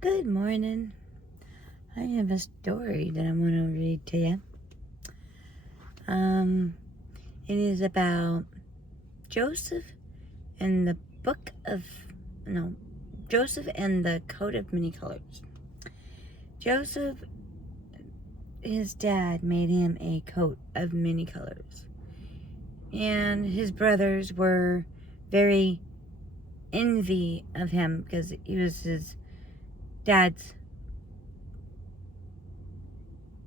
Good morning. I have a story that I want to read to you. It is about Joseph and the book of, no, Joseph and the coat of many colors. Joseph, his dad made him a coat of many colors. And his brothers were very envy of him because he was his dad's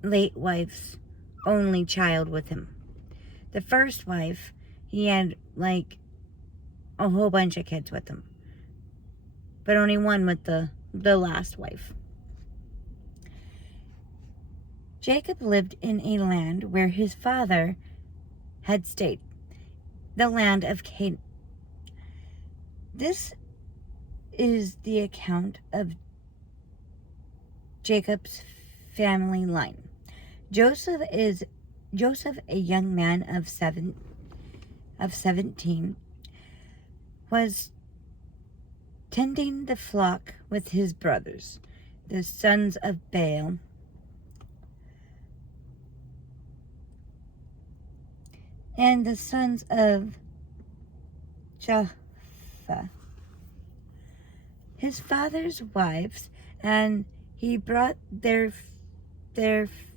late wife's only child with him. The first wife, he had like a whole bunch of kids with him, but only one with the last wife. Jacob lived in a land where his father had stayed, the land of Canaan. This is the account of Jacob's family line. Joseph, a young man of 17, was tending the flock with his brothers, the sons of Baal, and the sons of Japhet, his father's wives, and he brought their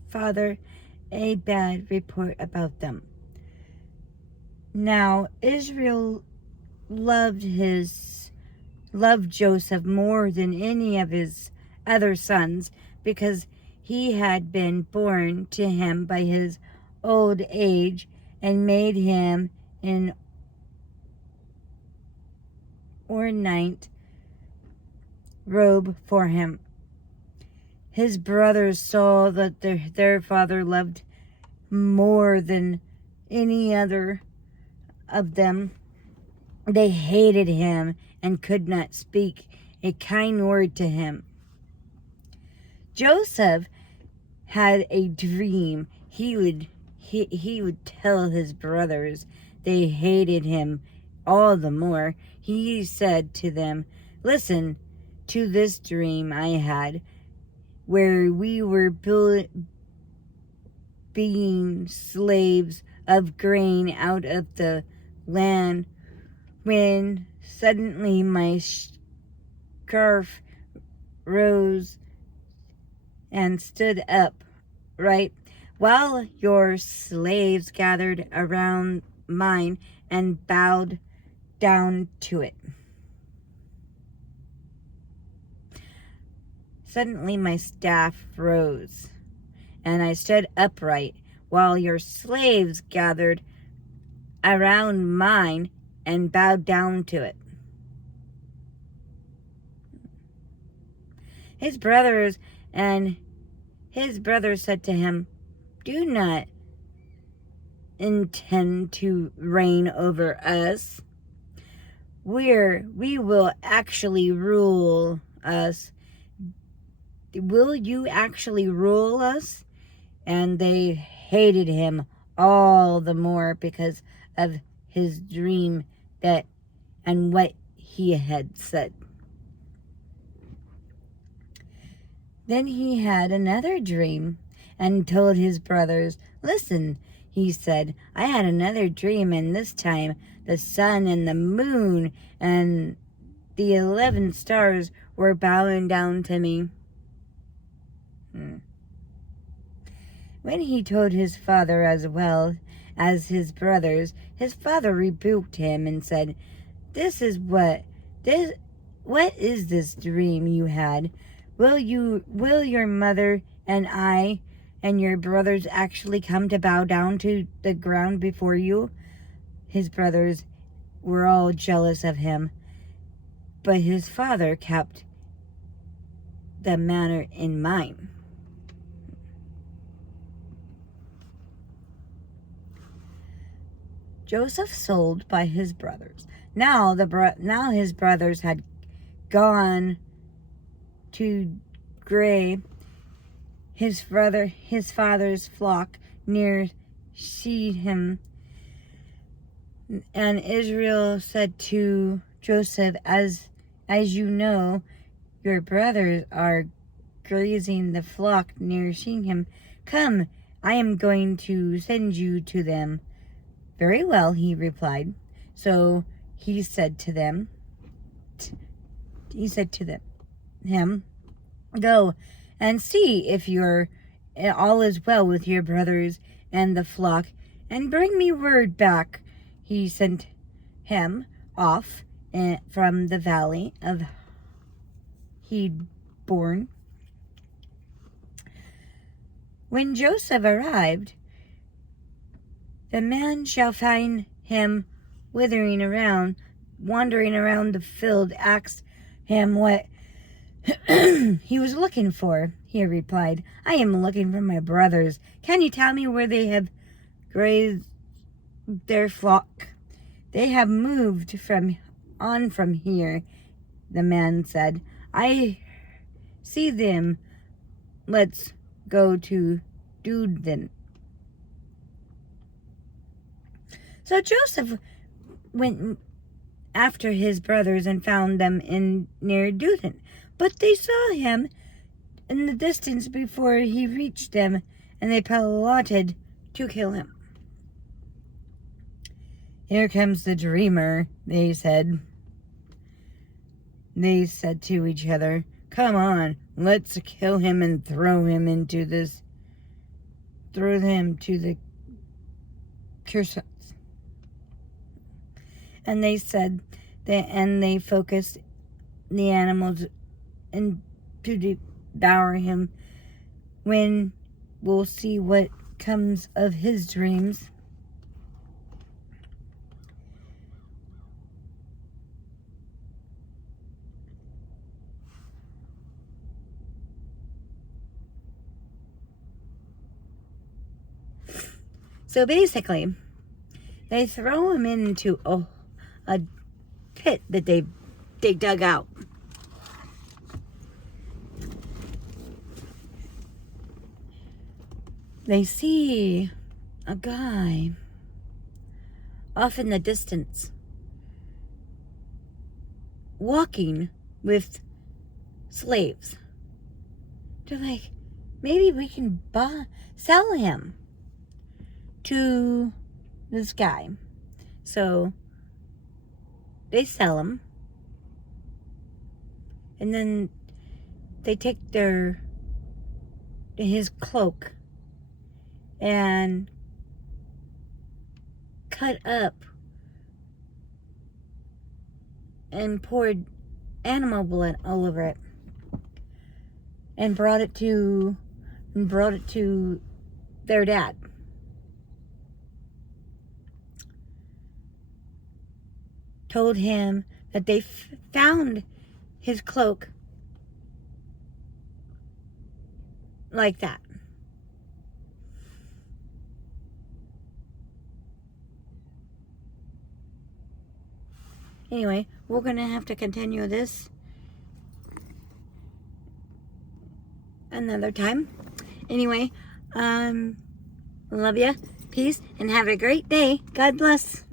father a bad report about them. Now Israel loved Joseph more than any of his other sons because he had been born to him by his old age and made him an ornate robe for him. His brothers saw that their father loved more than any other of them. They hated him and could not speak a kind word to him. Joseph had a dream. He would tell his brothers. They hated him all the more. He said to them, "Listen to this dream I had, where we were being slaves of grain out of the land, when suddenly my scarf rose and stood up right while your slaves gathered around mine and bowed down to it. Suddenly my staff rose, and I stood upright while your slaves gathered around mine and bowed down to it." His brothers said to him, "Do not intend to reign over us. We will actually rule us. Will you actually rule us?" And they hated him all the more because of his dream and what he had said. Then he had another dream and told his brothers. "Listen," he said, "I had another dream, and this time the sun and the moon and the 11 stars were bowing down to me." When he told his father as well as his brothers, his father rebuked him and said, What is this dream you had? Will your mother and I and your brothers actually come to bow down to the ground before you?" His brothers were all jealous of him, but his father kept the matter in mind. Joseph sold by his brothers. Now his brothers had gone to graze his father's flock near Shechem. And Israel said to Joseph, as you know, Your brothers are grazing the flock near Shechem. Come, I am going to send you to them. Very well, he replied. So he said to him, go and see if all is well with your brothers and the flock, and bring me word back. He sent him off from the valley of Hebron. When Joseph arrived, the man shall find him wandering around the field. Asked him what he was looking for. He replied, I am looking for my brothers. Can you tell me where they have grazed their flock? They have moved from here, the man said. I see them. Let's go to Dothan. So Joseph went after his brothers and found them near Dothan. But they saw him in the distance before he reached them, and they plotted to kill him. Here comes the dreamer, they said. They said to each other, come on, let's kill him and throw him to the Kershots. And they said they focused the animals and to devour him. When we'll see what comes of his dreams. So basically, they throw him into a pit that they dug out. They see a guy off in the distance walking with slaves. They're like, maybe we can sell him to this guy. So they sell him, and then they take his cloak and cut up and poured animal blood all over it, and brought it to their dad. Told him that they found his cloak like that. Anyway, we're going to have to continue this another time. Anyway, love ya, peace, and have a great day. God bless.